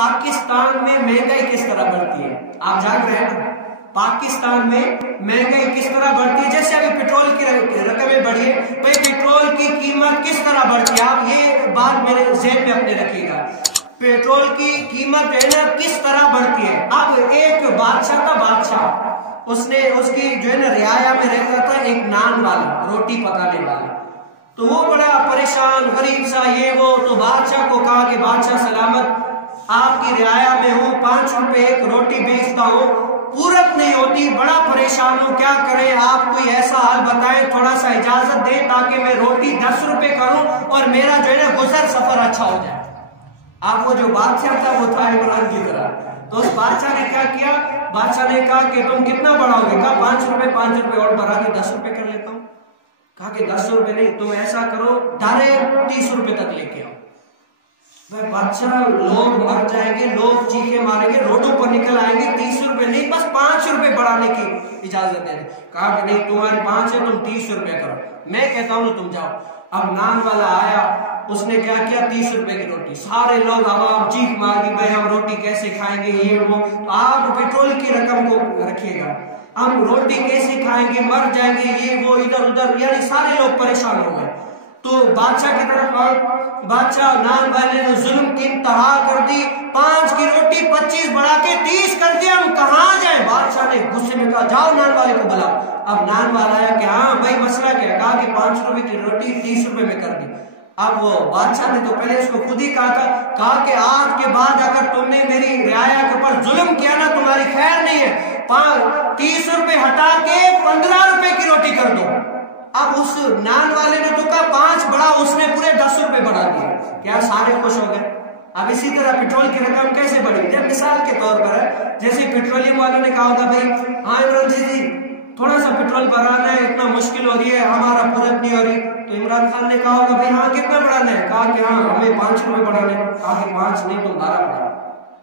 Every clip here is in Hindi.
पाकिस्तान में महंगाई किस तरह बढ़ती है? आप जान रहे हैं ना, पाकिस्तान में महंगाई किस तरह बढ़ती है। जैसे अभी पेट्रोल की रकमें बढ़ी है, भाई पेट्रोल की कीमत किस तरह बढ़ती है, आप ये बात मेरे ज़हन में अपने रखिएगा। पेट्रोल की कीमत है ना किस तरह बढ़ती है। अब एक बादशाह था, बादशाह उसने उसकी जो है ना रियाया में रहता था एक नान वाला, रोटी पकाने वाला। तो वो बड़ा परेशान गरीब सा ये वो, तो बादशाह को कहा कि बादशाह सलामत, आपकी रियाया में हूँ, 5 रुपए एक रोटी बेचता हूँ, पूरत नहीं होती, बड़ा परेशान हूँ, क्या करें, आप कोई ऐसा हाल बताएं, थोड़ा सा इजाजत दें ताकि मैं रोटी 10 रुपए करूं और मेरा जो है ना गुजर सफर अच्छा हो जाए। आप वो जो बादशाह था वो था इमरान की तरह। तो उस बादशाह ने क्या किया, बादशाह ने कहा कि तुम कितना बढ़ाओगे, कहा 5 रुपए और बढ़ा के 10 रुपए कर लेता हूं। कहा कि 10 रुपए नहीं, तुम ऐसा करो 30 रुपए तक लेके आओ। भाई बादशाह, लोग मर जाएंगे, लोग चीखे मारेंगे, रोडों पर निकल आएंगे, 30 रुपए नहीं बस 5 रुपए बढ़ाने की इजाजत दे दे। कहा कि नहीं तुम्हारे 5 है, तुम 30 रुपए करो, मैं कहता हूं तुम जाओ। अब नान वाला आया, उसने क्या किया, 30 रुपए की रोटी, सारे लोग आवाम चीख मार की भाई हम रोटी कैसे खाएंगे ये वो। तो आप पेट्रोल की रकम को रखिएगा, हम रोटी कैसे खाएंगे, मर जाएंगे ये वो, इधर उधर, यानी सारे लोग परेशान हो गए। तो बादशाह की तरफ बादशाह नान वाले ने जुल्म की इंतहा कर दी, 5 की रोटी 25 बढ़ा के 30 कर दिया, हम कहां जाए। बादशाह ने गुस्से में कहा जाओ नान वाले को बुलाओ। अब नान वाला आया कि हाँ भाई मसला क्या, कहा कि 5 रुपए की रोटी 30 रुपए में कर दी। अब वो बादशाह ने तो पहले उसको खुद ही कहा कि आज के बाद अगर तुमने मेरी रियाया के ऊपर जुल्म किया ना, तुम्हारी खैर नहीं है, 30 रुपए हटा के 15 रुपए की रोटी कर दो। अब उस नान वाले ने तो कहा 5 बढ़ा, उसने पूरे 10 रुपए बढ़ा दिए। क्या सारे खुश हो गए। अब इसी तरह पेट्रोल की रकम कैसे बढ़ी, जब मिसाल के तौर पर है, जैसे पेट्रोलियम वालों ने कहा होगा भाई हाँ इमरान जी थोड़ा सा पेट्रोल बढ़ाना है, इतना मुश्किल हो रही है, हमारा पूरत नहीं हो रही। तो इमरान खान ने कहा होगा भाई हाँ कितना बढ़ाना है, कहा कि हाँ हमें 5 रुपए बढ़ाने। कहा कि 5 नहीं तुम 12 बढ़ाओ।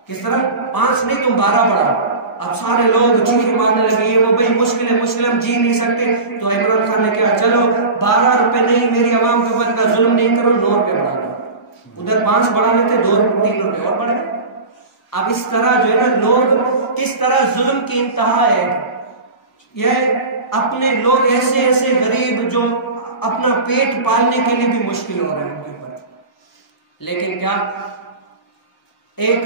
किस तरह, 5 नहीं तुम 12 बढ़ाओ। अब सारे लोग चीखें मारने लगे ये वो, भाई मुश्किल है, हम जी नहीं सकते। तो इमरान खान ने कहा चलो 12 रुपए नहीं, मेरी आवाम के ऊपर का जुल्म नहीं करो, 9 रुपए बढ़ा दो। उधर 5 बढ़ाने थे, 2-3 रुपए और बढ़े। अब इस तरह जो है ना लोग किस तरह जुल्म की इंतहा है। यह अपने लोग ऐसे ऐसे गरीब जो अपना पेट पालने के लिए भी मुश्किल हो रहा है उनके ऊपर। लेकिन क्या एक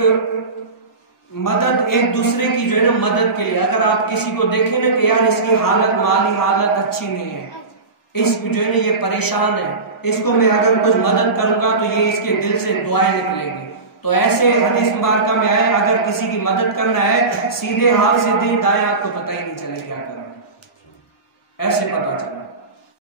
मदद, एक दूसरे की जो है ना मदद के लिए, अगर आप किसी को देखें ना कि यार इसकी हालत, माली हालत अच्छी नहीं है, इस जो है ना ये परेशान है, इसको मैं अगर कुछ मदद करूंगा तो ये इसके दिल से दुआएं निकलेंगी। तो ऐसे हदीस मुबारका में आए अगर किसी की मदद करना है सीधे हाथ से दें, दाएं हाथ को पता ही नहीं चले क्या करना है, ऐसे पता चले।